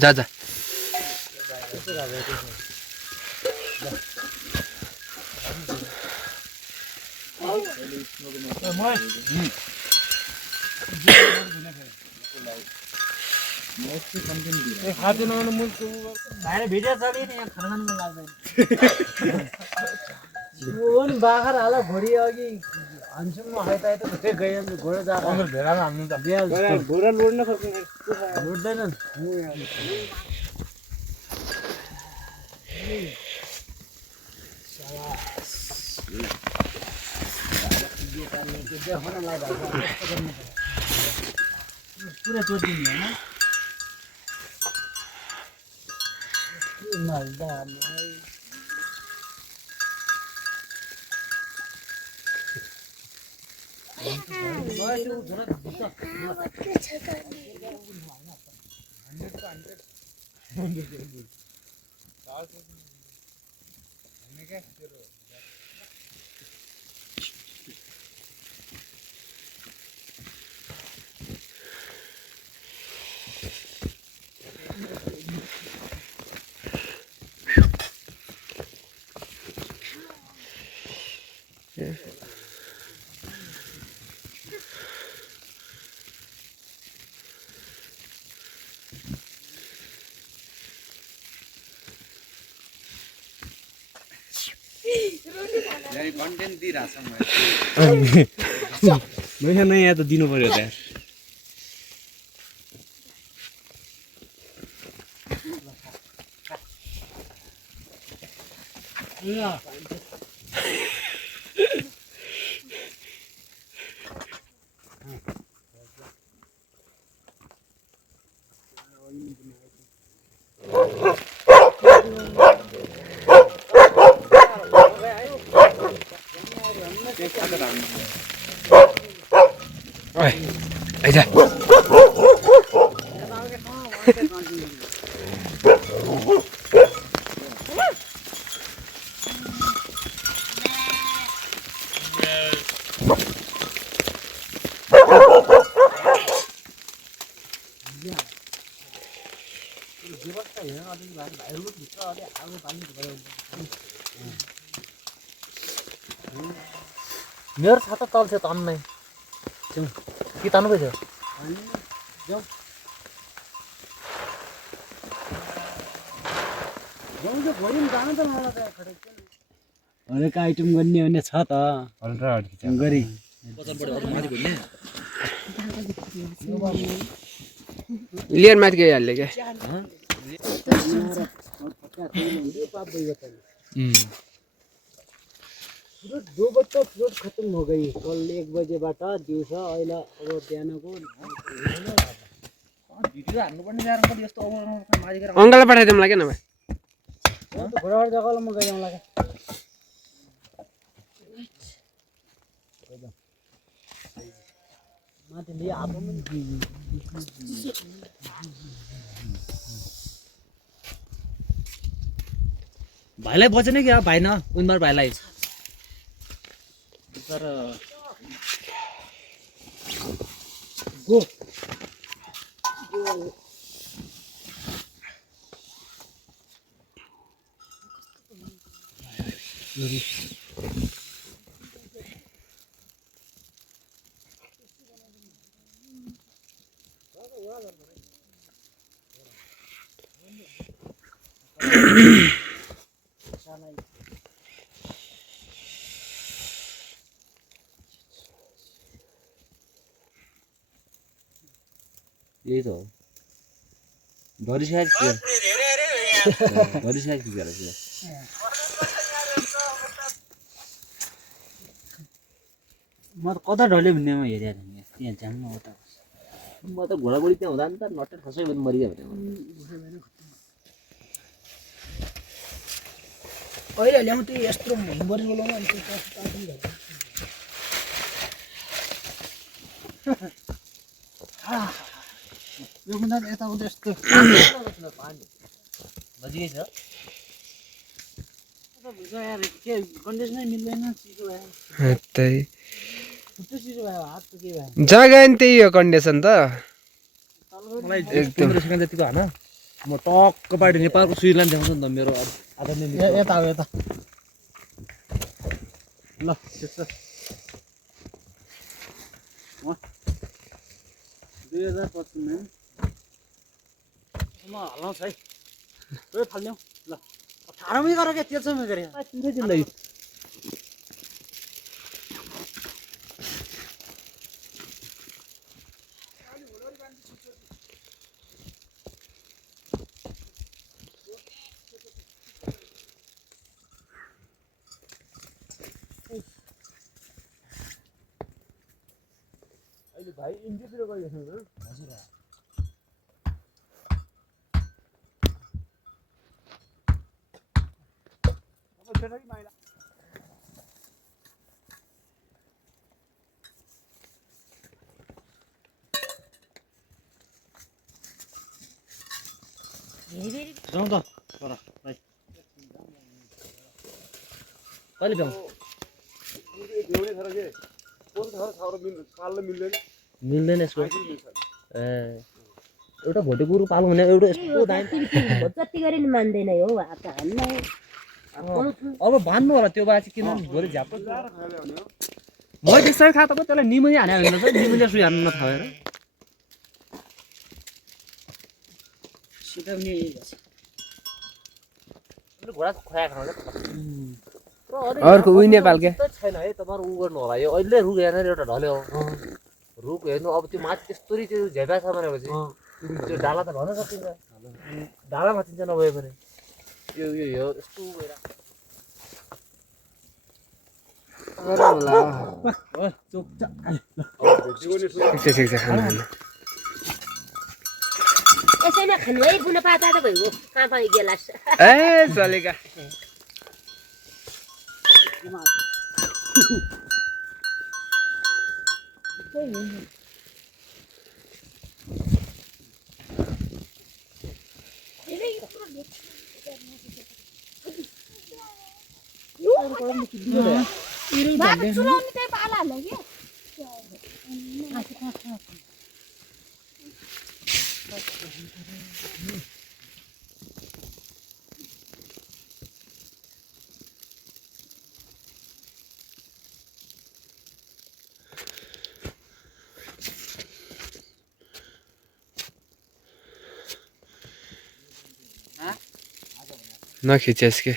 जा जा बाखर हाल घोडी अघि हान्छौँ घोडा घोडा लोड्न लोड्दैनन् पुरै चोटिदिने होइन कन्टेन्ट दिइरहेछ मैले नै यहाँ त दिनु पर्यो त आइजा मेरो छाता तल छ तन्नै कि तान्नु पऱ्यो हरेक आइटम गर्ने भने छ त गरी लियर माथि गइहाल्यो क्या दो बच्चा फ्लोट खत्म हो गई कल 1 बजेबाट दिउँसो अहिले अब बिहानको भिडियो हान्नुपर्ने यार मैले यस्तो अङ्कललाई पठाइदिउँ लाग्यो न भाइ घोडाबाट जग्गालाई म गइजाउँ लाग्यो माथि लिए आफू भाइलाई बचेन क्या भाइ न उनीहरू भाइलाई तर गो यही त हो भरिसकेको भरिसकेको म त कता ढल्यो भन्ने म हेरेँ यहाँ जान्न उता म त घोडाघोडी त्यहाँ हुँदा नि त नट्टे खसै पनि मरियो भने अहिले ल्याउँ त्यो यस्तो बढी बोलाउनु अनि यो भन्दा यताउता यस्तो नजिकै छ भन्छ यार के कन्डिसनै मिल्दैन चिसो भयो त्यही खुट्टै चिसो भयो हात त के भयो जग्गा नि त्यही हो कन्डिसन त मलाई 15 सेकेन्ड जतिको हान म टक्क पार्टी नेपालको स्विजरल्यान्ड देखाउँछु नि त मेरो आदरणीय मित्र यता हो यता ल त्यस्तो 2025 मा म हल्लाउँछ है त्यो फाल्ने ल 18 मै गर के तेल मै गरे तिम्रो जिन्दगी अहिले भाइ इन्डियातिर गइरहेको छ हजुर अब फेरि माइला जाउँ त तर भाइ कहिले भ्याउँ देउडे छ र के कोन छ छाउर पाल्न मिल्दैन मिल्दैन यसको ए एउटा भोटे गुरु पाल्नु भने एउटा यस्तो दाम जति गरे नि मान्दैन हो हात हान्न अब भन्नु होला त्यो बाजी किन भोलि झ्याप मैले त्यसरी खाएको त त्यसलाई निमुनिया हाने होइन त निमुनिया सुई हान्नु नथाएर सिधै घोडा खुवाएको खानु अर्को उही नेपाल के छैन है तपाईँहरू उ गर्नु होला यो अहिले रुख हेर्नु एउटा ढल्यो रुख हेर्नु अब त्यो माथि त्यस्तो त्यो झेपा छ भनेपछि त्यो डाला त भन्न सकिन्छ डाला माथिन्छ नभए पनि यो यो यो यस्तो गएर यसैमा खानु है बुन पाता त भयो कहाँ पाइ गेलास ए चलेका चुलाउने त्यही पाला हाल्यो कि नखिचेस् के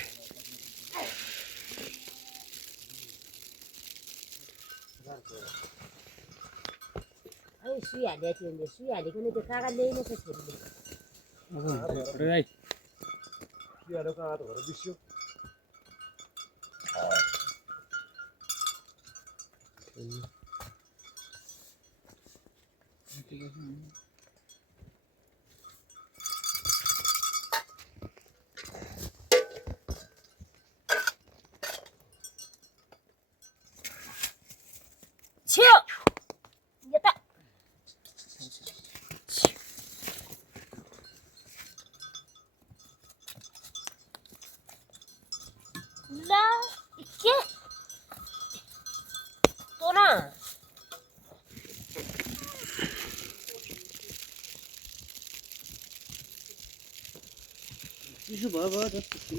सुई हालेको थियो भने सुई हालेको नि त्यो कागज ल्याइन छ छोरीले छियो यता ला के तोरा चिसो भयो जस्तो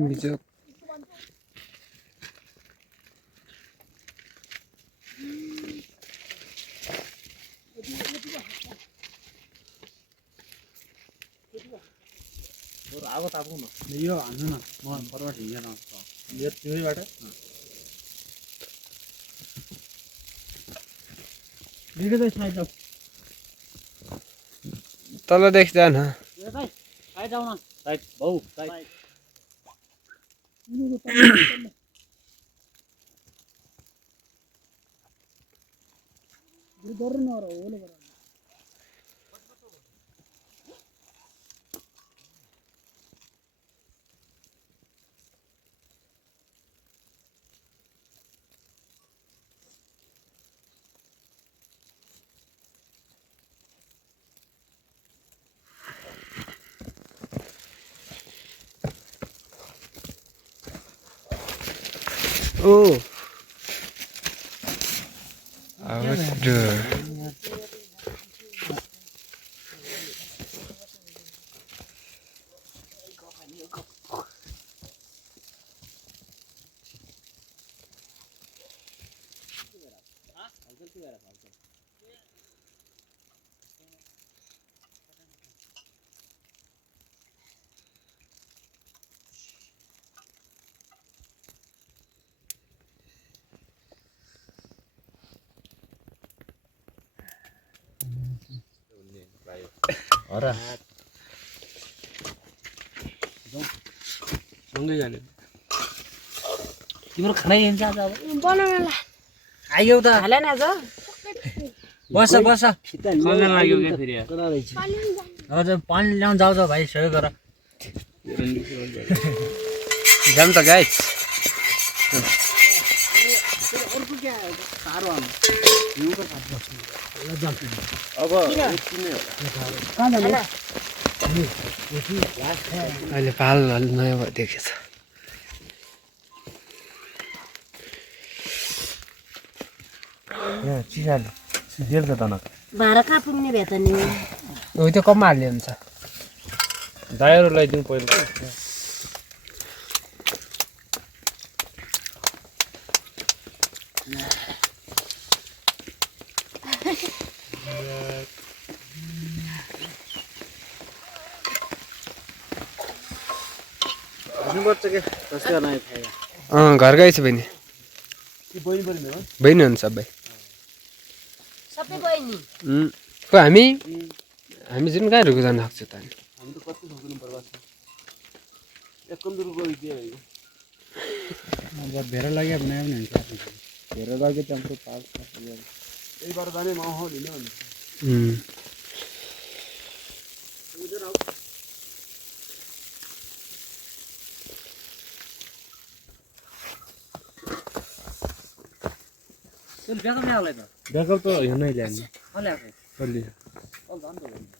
बिजोक आगो तापौँ न यो हान्नु न म परबाट हिँडेन यो तिमीबाट तलदेखि जान साइड आउन साइड भाउ साइड ओ आउट अरे सँगै जाने तिम्रो खाना हिँड्छ आज अब बनाउनला आइयो त हालेन आज बस बस सँगै लाग्यो क्या फेरि हजुर पानी ल्याउन जाऊ त भाइ सहयोग गर जाम त गाइस अहिले पाल नयाँ भयो देखेछ भाँडा कहाँ पुग्ने भए त नि हो त्यो कममा हाल्ने हुन्छ दायाँहरू लगाइदिउँ पहिला घरकै छ बहिनी बहिनी हुन्छ सबै सबै बहिनी खै हामी जुन कहाँ रुको जान सक्छ त भेर लाग्यो भने पनि हुन्छ भेर लाग्यो त हाम्रो पाल यही बार जाने माहौल हैन त्यो ब्याकअप ल्याउलाई त ब्याकअप त हेर्नै ल्याउने कसले आएको कसले झन्